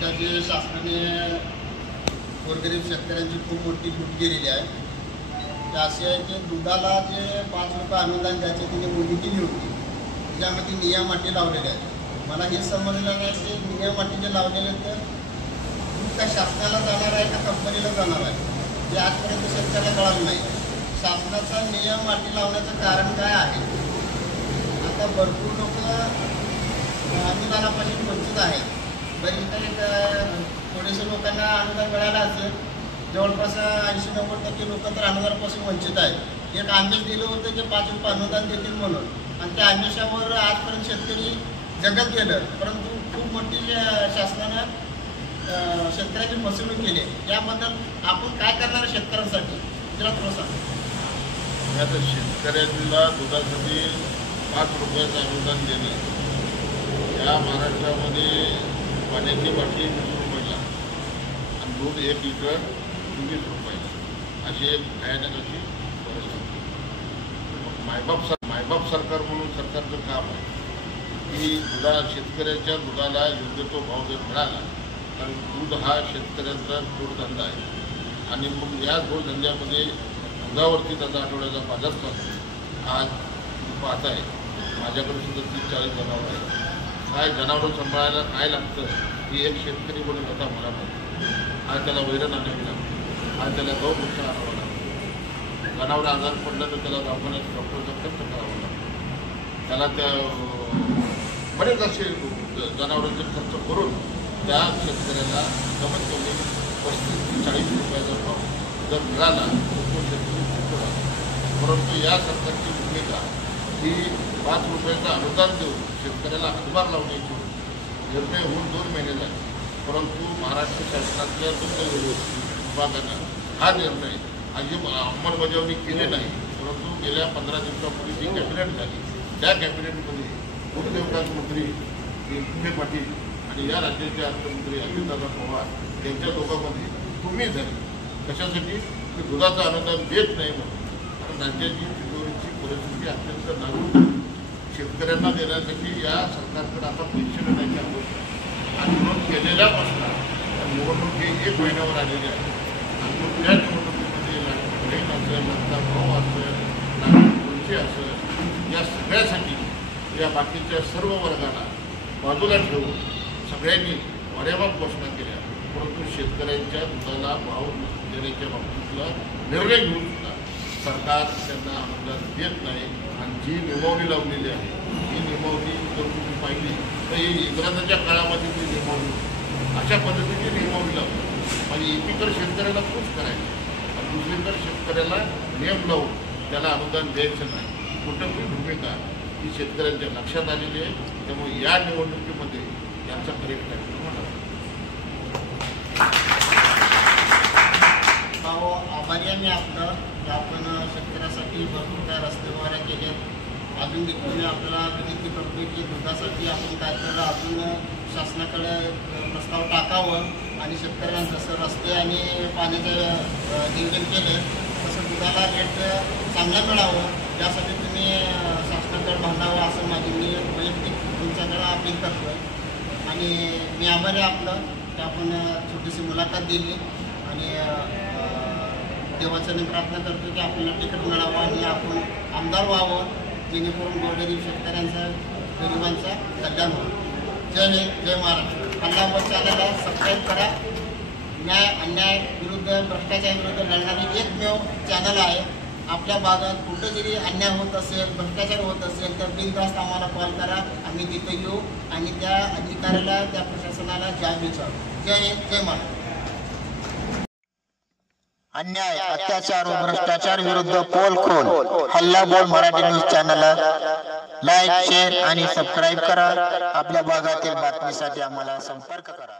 सध्या जे शासनाने गोरगरीब शेतकऱ्यांची खूप मोठी लूट केलेली आहे. ते असे आहे की दुधाला जे 5 रुपये अनुदान द्यायचे तिने बोली केली होती, त्याच्यामध्ये नियम अटी लावलेले आहेत. मला हे समजलं नाही की नियम अटी जे लावलेले तर दूध का शासनाला जाणार आहे का कंपनीला जाणार आहे, हे आजपर्यंत शेतकऱ्याला कळालं नाही. शासनाचा नियम अटी लावण्याचं कारण काय आहे? आता भरपूर लोक अनुदानापासून वंचित आहेत. थोडेसे लोकांना अनुदान मिळालं असेल, जवळपास 80-90% लोक तर अनुदानापासून वंचित आहेत. एक आमिष दिलं होतं की 5 रुपये अनुदान देतील म्हणून, आणि त्या आमिषावर आजपर्यंत शेतकरी जगत गेलं. परंतु खूप मोठी शासनानं शेतकऱ्याची फसवणूक केली. याबद्दल आपण काय करणार शेतकऱ्यांसाठी तिला थोडं सांगा. आता शेतकऱ्यांना दुधासाठी 5 रुपयाचं अनुदान देणे, या महाराष्ट्रामध्ये पाण्याची बाटली 20 रुपयाला आणि दूध 1 लिटर 24 रुपयाला, अशी एक भयानक अशी परिस्थिती. मायबाप सरकार म्हणून सरकारचं काम आहे की शेतकऱ्याच्या दुधाला योग्य तो भाव जर मिळाला, कारण दूध हा शेतकऱ्यांचा जोडधंदा आहे. आणि मग या जोडधंद्यामध्ये दुधावरती त्याचा आठवड्याचा बाजार चालतो. आज पाहत आहे माझ्याकडे सुद्धा 30-40 जनावरं आहेत. काय जनावरं सांभाळायला काय लागतं ही एक शेतकरी बोलत होता मला माहिती. आज त्याला वैरण आणावी लागते, आज त्याला गौमूत्र आणावं लागतं. जनावर आजार पडलं तर त्याला दवाखान्यात डॉक्टरचा खर्च करावा लागतो. त्याला त्या बरेच असे जनावरांचे खर्च करून त्या शेतकऱ्याला कमीत कमी 35-40 रुपयाचा भाव जर मिळाला तर तो शेतकरी खूप राहतो. परंतु या सरकारची भूमिका ही 5 रुपयाचं अनुदान देऊन शेतकऱ्याला हातभार लावण्याची निर्णय होऊन 2 महिने झाले. परंतु महाराष्ट्र शासनातल्या दुग्ध विभागानं हा निर्णय अजून अंमलबजावणी केली नाही. परंतु गेल्या 15 दिवसापूर्वी जी कॅबिनेट झाली, त्या कॅबिनेटमध्ये दुग्धविकास मंत्री विखे पाटील आणि या राज्याचे अर्थमंत्री अजितदादा पवार यांच्या दोघांमध्ये तुम्ही झाली. कशासाठी? की दुधाचं अनुदान देत नाही म्हणून. कारण राज्याची तिजोरीची परिस्थिती अत्यंत नाजूक, शेतकऱ्यांना देण्यासाठी या सरकारकडे आता पैसे देण्याची आवश्यकता आहे. आणि म्हणून केलेल्या प्रश्न निवडणूक ही 1 महिन्यावर आलेली आहे. आणि मग त्या निवडणुकीमध्ये बहीण असेल, लंका भाऊ असेल, कोणचे असेल, या सगळ्यासाठी या बाकीच्या सर्व वर्गाला बाजूला ठेवून सगळ्यांनी वारेमाप घोषणा केल्या. परंतु शेतकऱ्यांच्या दुधाला भाव देण्याच्या बाबतीतला निर्णय घेऊन सुद्धा सरकार त्यांना अनुदान देत नाही. आणि जी नियमावली लावलेली आहे ही नियमावली जर तुम्ही पाहिली तर ही इंग्रजांच्या काळामध्ये ती नियमावली अशा पद्धतीची नियमावली लावली. म्हणजे एकीकडे शेतकऱ्याला खुश करायचं आणि दुसरीकडे शेतकऱ्याला नियम लावून त्याला अनुदान द्यायचं नाही. कुठंही भूमिका ही शेतकऱ्यांच्या लक्षात आलेली आहे. त्यामुळे या निवडणुकीमध्ये यांचा करेक्ट आहे आभारी आहे मी आपलं की आपण शेतकऱ्यासाठी भरपूर काय रस्ते वगैरे केले. अजून देखील मी आपल्याला विनंती करतो की दुधासाठी आपण काय केलं, अजून शासनाकडे प्रस्ताव टाकावं आणि शेतकऱ्यांना जसं रस्ते आणि पाण्याचं नियोजन केलं तसं दुधाला रेट चांगलं मिळावं यासाठी तुम्ही शासनाकडे भांडावं असं माझी मी वैयक्तिक तुमच्याकडे अपील करतो. आणि मी आभारी आपलं की आपण छोटीशी मुलाखत दिली आणि देवाचं मी प्रार्थना करतो की आपल्याला तिकीट मिळावं आणि आपण आमदार व्हावं, जेणेकरून गोरगरीब शेतकऱ्यांचा गरिबांचा कल्याण व्हावं. जय हिंद, जय महाराष्ट्र. अल्लाह चॅनलला सबस्क्राईब करा. न्याय अन्याय विरुद्ध भ्रष्टाचार विरुद्ध लढणारी एकमेव चॅनल आहे. आपल्या भागात कुठं जरी अन्याय होत असेल, भ्रष्टाचार होत असेल तर बिनधास्त आम्हाला कॉल करा. आम्ही तिथे येऊ आणि त्या अधिकाऱ्याला, त्या प्रशासनाला जाब विचारू. जय हिंद, जय महाराष्ट्र. अन्याय, अत्याचार व भ्रष्टाचार विरुद्ध पोल खोल हल्ला बोल मराठी न्यूज चॅनलला लाईक, शेअर आणि सबस्क्राईब करा. आपल्या भागातील बातमीसाठी आम्हाला संपर्क करा.